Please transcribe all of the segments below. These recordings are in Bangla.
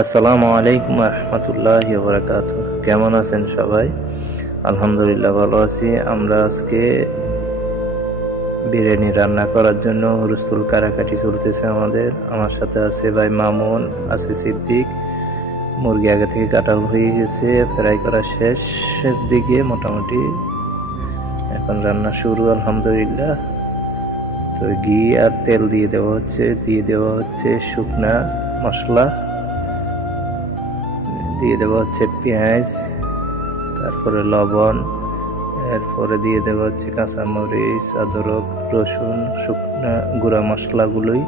আসসালামু আলাইকুম রহমতুল্লাহি ওয়া বারাকাতুহু। কেমন আছেন সবাই? আলহামদুলিল্লাহ ভালো আছি। আমরা আজকে বিরিয়ানি রান্না করার জন্য হুরুস্তুল কারাকাটি চলতেছে আমার সাথে আছে ভাই মামুন, আছে সিদ্দিক। মুরগি আগে থেকে কাটা হয়ে গেছে, ফ্রাই করা শেষের দিকে মোটামুটি। এখন রান্না শুরু আলহামদুলিল্লাহ। তো ঘি আর তেল দিয়ে দেওয়া হচ্ছে শুকনা মশলা, দিয়ে দেওয়া হচ্ছে পেঁয়াজ, তারপরে লবণ, এরপরে দিয়ে দেওয়া হচ্ছে কাঁচামরিচ, আদরক, রসুন, শুকনা গুঁড়া মশলাগুলোই।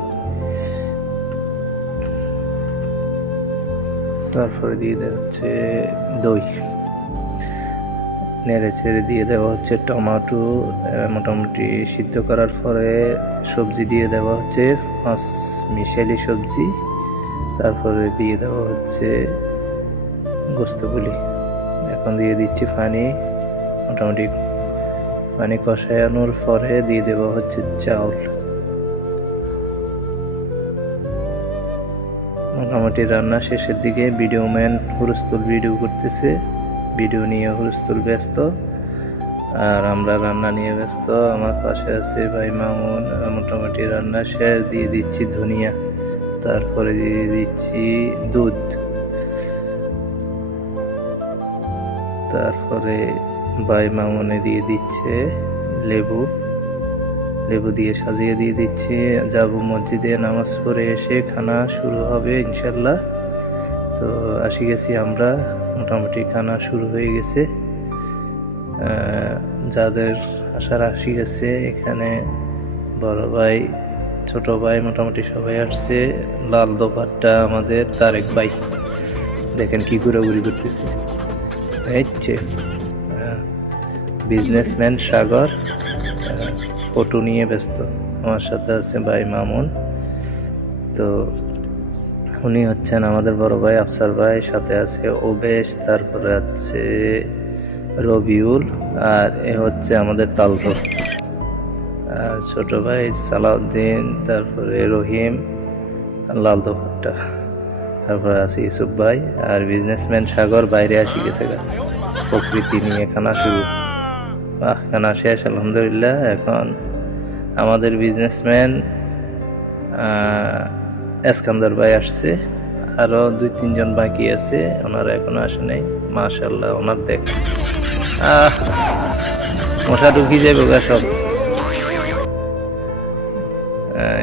তারপরে দিয়ে দেওয়া হচ্ছে দই, নেড়ে ছেড়ে দিয়ে দেওয়া হচ্ছে টমেটো। মোটামুটি সিদ্ধ করার পরে সবজি দিয়ে দেওয়া হচ্ছে 5 মিশালি সবজি। তারপরে দিয়ে দেওয়া হচ্ছে গোস্তগুলি। এখন দিয়ে দিচ্ছি পানি। মোটামুটি পানি কষানোর পরে দিয়ে দেওয়া হচ্ছে চাউল। মোটামুটি রান্না শেষের দিকে ভিডিও ম্যান হুরুস্তুল ভিডিও করতেছে, ভিডিও নিয়ে হুরুস্তুল ব্যস্ত, আর আমরা রান্না নিয়ে ব্যস্ত। আমার পাশে আছে ভাই মামুন। মোটামুটি রান্না শেষ, দিয়ে দিচ্ছি ধনিয়া, তারপরে দিয়ে দিচ্ছি দুধ, তারপরে ভাই মামুনে দিয়ে দিচ্ছে লেবু দিয়ে সাজিয়ে দিয়ে দিচ্ছি। যাব মসজিদে, নামাজ পড়ে এসে খানা শুরু হবে ইনশাল্লাহ। তো আসি গেছি আমরা, মোটামুটি খানা শুরু হয়ে গেছে। যাদের আসার আসি গেছে, এখানে বড় ভাই, ছোট ভাই, মোটামুটি সবাই আসছে। লাল দোপাট্টা আমাদের তারেক ভাই, দেখেন কি ঘুরাঘুরি করতেছে। বিজনেসম্যান সাগর ফটো নিয়ে ব্যস্ত। আমার সাথে আছে ভাই মামুন। তো উনি হচ্ছেন আমাদের বড় ভাই আফসার ভাই, সাথে আছে ওবেশ, তারপরে আছে রবিউল, আর এ হচ্ছে আমাদের তালতো, আর ছোট ভাই সালাউদ্দিন, তারপরে রহিম, লাল দোপাট্টা, তারপরে আছে ইউসুফ ভাই, আর বিজনেসম্যান সাগর বাইরে আসি গেছে গা। প্রকৃতি নিয়ে খানা শুরু। খানা শেষ আলহামদুলিল্লাহ। এখন আমাদের বিজনেসম্যান এসকান্দার ভাই আসছে, আরও 2-3 জন বাকি আছে, ওনারা এখনো আসে নাই। মাশাল্লাহ, ওনার দেখ মশা ঢুকি যাবে গা সব।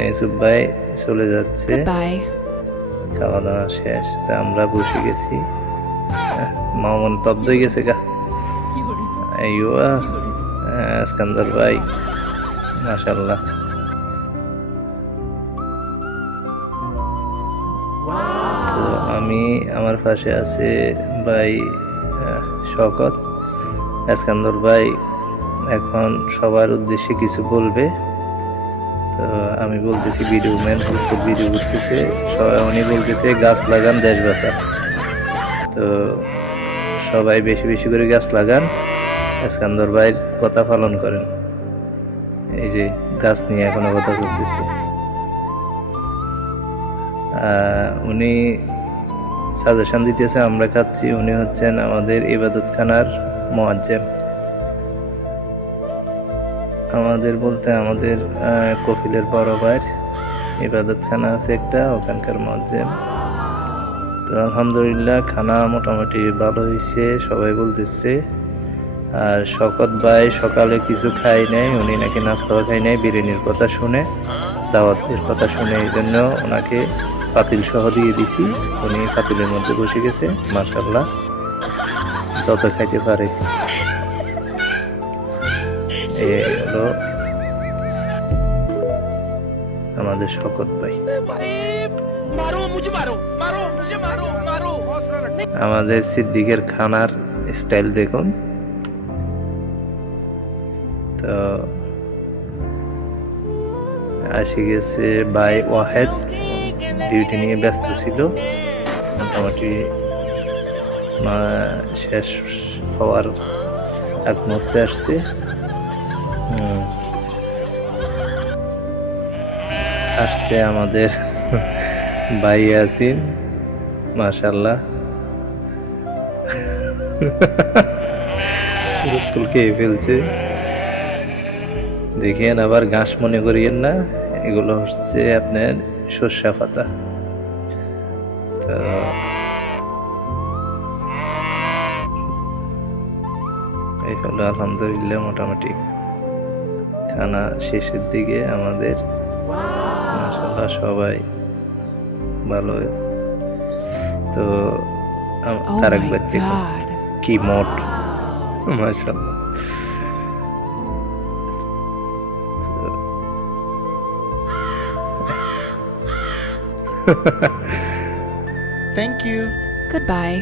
ইউসুফ ভাই চলে যাচ্ছে, খাওয়া দাওয়া শেষ। তা আমরা বসে গেছি। মামুন তব্দ হয়ে গেছে গা। এসকান্দার ভাই মাশাল্লাহ। তো আমার পাশে আছে ভাই শওকত। এসকান্দর ভাই এখন সবার উদ্দেশ্যে কিছু বলবে। তো আমি বলতেছি ভিডিও ম্যান ভিডিও করতেছে, উনি বলতেছে গাছ লাগান দেশ বাঁচান। তো সবাই বেশি বেশি করে গাছ লাগান, এসকান্দর ভাইয়ের কথা পালন করেন। এই যে গাছ নিয়ে এখনো কথা বলতেছে। উনি সাজেশন দিতেছে, আমরা খাচ্ছি। উনি হচ্ছেন আমাদের ইবাদতখানার মুয়াজ্জিন। আমাদের বলতে আমাদের কফিলের বড় ভাইয়ের ইবাদতখানা আছে একটা, ওখানকার মুয়াজ্জিন। তো আলহামদুলিল্লাহ খানা মোটামুটি ভালো হয়েছে, সবাই বলতেছে। আর শওকত ভাই সকালে কিছু খাই নাই, উনি নাকি নাস্তাও খাই নাই। বিরিয়ানির কথা শুনে, দাওয়াতের কথা শুনে, এই জন্য ওনাকে পাতিল সহ দিয়ে দিছি। উনি পাতিলের মধ্যে বসে গেছে। মাশাআল্লাহ, যত খাইতে পারে। এ হলো আমাদের শওকত ভাই। আমাদের সিদ্দিকের খানার স্টাইল দেখুন। তো আসি গেছে ভাই ওয়াহেদ, ডিউটি নিয়ে ব্যস্ত ছিল। মোটামুটি শেষ হওয়ার এক মুহূর্তে আসছে। আসছে আমাদের ভাই ইয়াসিন, মাশাআল্লাহ রুস্তুল খেয়ে ফেলছে। দেখেন আবার ঘাস মনে করিয়েন না, এগুলো হচ্ছে আপনার সর্ষা পাতা। তো এই হলো আলহামদুলিল্লাহ মোটামুটি খানা শেষের দিকে আমাদের। মাশাআল্লাহ সবাই ভালো। তো Oh তার my একবার দেখুন God. কি মোট, মাশাআল্লাহ। Thank you. Goodbye.